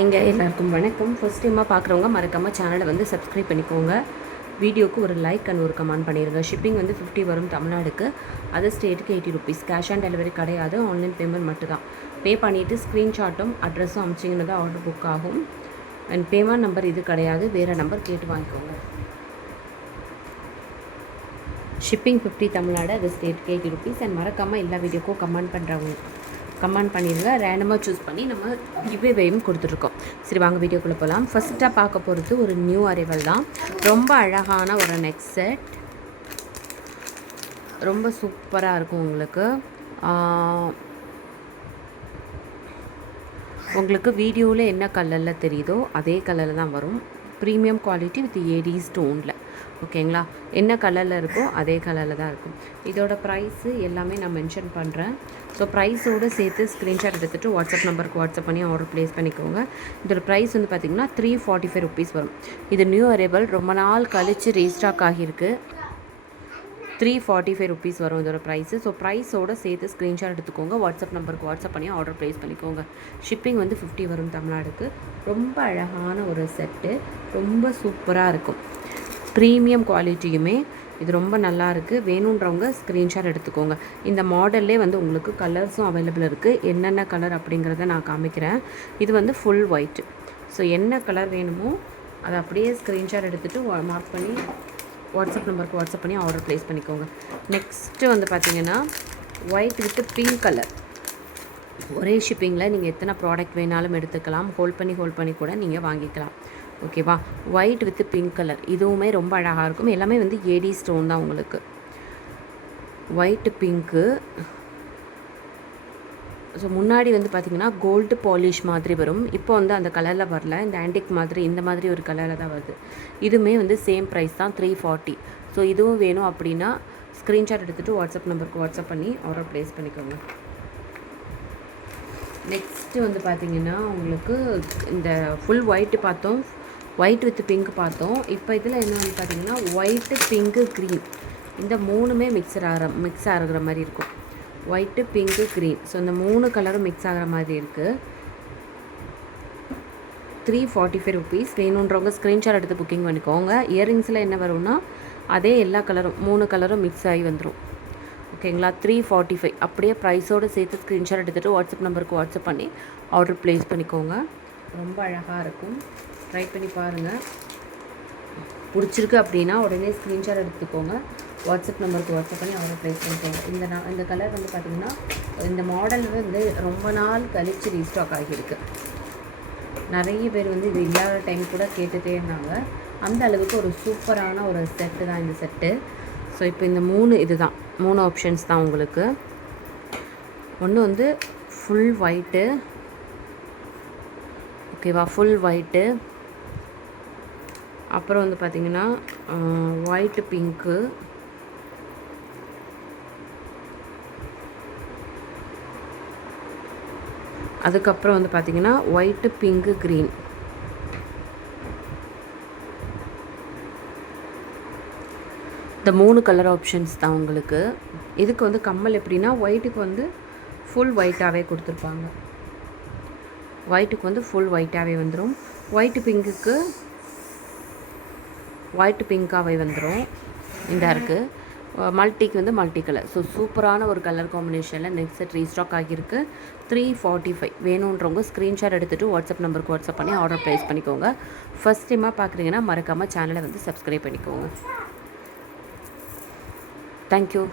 இங்கே எல்லாருக்கும் வணக்கம். ஃபர்ஸ்ட் டைமாக பார்க்குறவங்க மறக்காமல் சேனலை வந்து சப்ஸ்கிரைப் பண்ணிக்கோங்க. வீடியோக்கு ஒரு லைக் அண்ட் ஒரு கமெண்ட் பண்ணிடுங்க. ஷிப்பிங் வந்து 50 வரும் தமிழ்நாடுக்கு. அதர் ஸ்டேட்டுக்கு 80 ருபீஸ். கேஷ் ஆன் டெலிவரி கிடையாது, ஆன்லைன் பேமெண்ட் மட்டும் தான். பே பண்ணிவிட்டு ஸ்க்ரீன்ஷாட்டும் அட்ரஸும் அமிச்சிங்கன்னா தான் ஆர்டர் புக் ஆகும். அண்ட் பேமெண்ட் நம்பர் இது கிடையாது, வேறு நம்பர் கேட்டு வாங்கிக்கோங்க. ஷிப்பிங் 50 தமிழ்நாடு, அதர் ஸ்டேட்டுக்கு 80 ருபீஸ். அண்ட் மறக்காமல் எல்லா வீடியோக்கும் கமெண்ட் பண்ணிடுங்க. ரேண்டமாக சூஸ் பண்ணி நம்ம கிவ்வேயும் கொடுத்துட்ருக்கோம். சரி, வாங்க வீடியோக்குள்ளே போகலாம். ஃபஸ்ட்டாக பார்க்க போகிறது ஒரு நியூ அரைவல் தான். ரொம்ப அழகான ஒரு நெக் செட், ரொம்ப சூப்பராக இருக்கும். உங்களுக்கு வீடியோவில் என்ன கலரில் தெரியுதோ அதே கலரில் தான் வரும். ப்ரீமியம் குவாலிட்டி வித் ஏடி ஸ்டோனில். ஓகேங்களா? என்ன கலரில் இருக்கோ அதே கலரில் தான் இருக்கும். இதோட ப்ரைஸு எல்லாமே நான் மென்ஷன் பண்ணுறேன். ஸோ ப்ரைஸோடு சேர்த்து ஸ்க்ரீன்ஷாட் எடுத்துகிட்டு வாட்ஸ்அப் நம்பருக்கு வாட்ஸ்அப் பண்ணி ஆர்டர் ப்ளேஸ் பண்ணிக்கோங்க. இதோட ப்ரைஸ் வந்து பார்த்திங்கன்னா 345 ருபீஸ் வரும். இது நியூ அரைவல், ரொம்ப நாள் கழித்து ரீஸ்டாக் ஆகியிருக்கு. 345 ருபீஸ் வரும் இதோட ப்ரைஸு. ஸோ ப்ரைஸோடு சேர்த்து ஸ்க்ரீன்ஷாட் எடுத்துக்கோங்க. வாட்ஸ்அப் நம்பருக்கு வாட்ஸ்அப் பண்ணி ஆர்டர் ப்ளேஸ் பண்ணிக்கோங்க. ஷிப்பிங் வந்து 50 வரும் தமிழ்நாடுக்கு. ரொம்ப அழகான ஒரு செட்டு, ரொம்ப சூப்பராக இருக்கும். ப்ரீமியம் குவாலிட்டியுமே இது ரொம்ப நல்லாயிருக்கு. வேணுன்றவங்க ஸ்க்ரீன்ஷாட் எடுத்துக்கோங்க. இந்த மாடல்லே வந்து உங்களுக்கு கலர்ஸும் அவைலபிள் இருக்குது. என்னென்ன கலர் அப்படிங்கிறத நான் காமிக்கிறேன். இது வந்து ஃபுல் ஒயிட்டு. ஸோ என்ன கலர் வேணுமோ அதை அப்படியே ஸ்க்ரீன்ஷாட் எடுத்துகிட்டு மார்க் பண்ணி வாட்ஸ்அப் நம்பருக்கு வாட்ஸ்அப் பண்ணி ஆர்டர் ப்ளேஸ் பண்ணிக்கோங்க. நெக்ஸ்ட்டு வந்து பார்த்திங்கன்னா ஒயிட் வித் பிங்க் கலர். ஒரே ஷிப்பிங்கில் நீங்கள் எத்தனை ப்ராடக்ட் வேணாலும் எடுத்துக்கலாம். ஹோல்ட் பண்ணி கூட நீங்கள் வாங்கிக்கலாம். ஓகேவா? ஒயிட் வித் பிங்க் கலர், இதுவுமே ரொம்ப அழகாக இருக்கும். எல்லாமே வந்து ஏடி ஸ்டோன் தான் உங்களுக்கு. White pink. ஸோ முன்னாடி வந்து பார்த்திங்கன்னா கோல்டு பாலிஷ் மாதிரி வரும். இப்போ வந்து அந்த கலரில் வரல, இந்த ஆன்டிக் மாதிரி இந்த மாதிரி ஒரு கலரில் தான் வருது. இதுவுமே வந்து சேம் ப்ரைஸ் தான், 340. ஸோ இதுவும் வேணும் அப்படின்னா ஸ்க்ரீன்ஷாட் எடுத்துகிட்டு வாட்ஸ்அப் நம்பருக்கு வாட்ஸ்அப் பண்ணி ஆர்டர் ப்ளேஸ் பண்ணிக்கோங்க. நெக்ஸ்ட்டு வந்து பார்த்திங்கன்னா உங்களுக்கு இந்த ஃபுல் ஒயிட்டு பார்த்தோம், ஒயிட் வித் பிங்க் பார்த்தோம். இப்போ இதில் என்ன வந்து பார்த்திங்கன்னா ஒயிட்டு பிங்க்கு க்ரீன், இந்த மூணுமே மிக்ஸ் ஆகிற மாதிரி இருக்கும். ஒயிட்டு பிங்க்கு க்ரீன், ஸோ இந்த 3 கலரும் மிக்ஸ் ஆகிற மாதிரி இருக்குது. 345 ருபீஸ். வேணுன்றவங்க ஸ்க்ரீன்ஷாட் எடுத்து புக்கிங் பண்ணிக்கோங்க. இயரிங்ஸில் என்ன வரும்னா அதே எல்லா கலரும் 3 கலரும் மிக்ஸ் ஆகி வந்துடும். ஓகேங்களா? 345. அப்படியே ப்ரைஸோடு சேர்த்து ஸ்க்ரீன்ஷாட் எடுத்துகிட்டு வாட்ஸ்அப் நம்பருக்கு வாட்ஸ்அப் பண்ணி ஆர்டர் ப்ளேஸ் பண்ணிக்கோங்க. ரொம்ப அழகாக இருக்கும். ட்ரை பண்ணி பாருங்கள். பிடிச்சிருக்கு அப்படின்னா உடனே ஸ்க்ரீன்ஷாட் எடுத்துக்கோங்க. வாட்ஸ்அப் நம்பருக்கு வாட்ஸ்அப் பண்ணி ஆர்டர் ப்ளேஸ் பண்ணிக்கோங்க. இந்த கலர் வந்து பார்த்திங்கன்னா இந்த மாடல் வந்து ரொம்ப நாள் கழித்து ரீஸ்டாக் ஆகியிருக்கு. நிறைய பேர் வந்து இது இல்லாத டைம் கூட கேட்டுகிட்டே இருந்தாங்க. அந்த அளவுக்கு ஒரு சூப்பரான ஒரு செட்டு தான் இந்த செட்டு. ஸோ இப்போ இந்த 3 ஆப்ஷன்ஸ் தான் உங்களுக்கு. ஒன்று வந்து ஃபுல் ஒயிட்டு. ஓகேவா? Full white. அப்புறம் வந்து பார்த்திங்கன்னா ஒயிட்டு பிங்க்கு. அதுக்கப்புறம் வந்து பார்த்திங்கன்னா ஒயிட்டு பிங்க்கு க்ரீன். இந்த 3 கலர் ஆப்ஷன்ஸ் தான் உங்களுக்கு. இதுக்கு வந்து கம்மல் எப்படின்னா ஒயிட்டுக்கு வந்து ஃபுல் ஒயிட்டாகவே கொடுத்துருப்பாங்க. ஒயிட்டுக்கு வந்து ஃபுல் ஒயிட்டாகவே வந்துடும். ஒயிட்டு பிங்க்குக்கு ஒயிட்டு பிங்காகவே வந்துடும். இந்த இருக்குது. மல்டிக்கு வந்து மல்டி கலர். ஸோ சூப்பரான ஒரு கலர் காம்பினேஷனில் நெக்ஸ்ட் செட் ரீஸ்டாக் ஆகியிருக்கு. 345. வேணுன்றவங்க ஸ்க்ரீன்ஷாட் எடுத்துகிட்டு வாட்ஸ்அப் நம்பருக்கு வாட்ஸ்அப் பண்ணி ஆர்டர் ப்ளேஸ் பண்ணிக்கோங்க. ஃபஸ்ட் டைமாக பார்க்குறீங்கன்னா மறக்காமல் சேனலை வந்து சப்ஸ்கிரைப் பண்ணிக்கோங்க. தேங்க்யூ.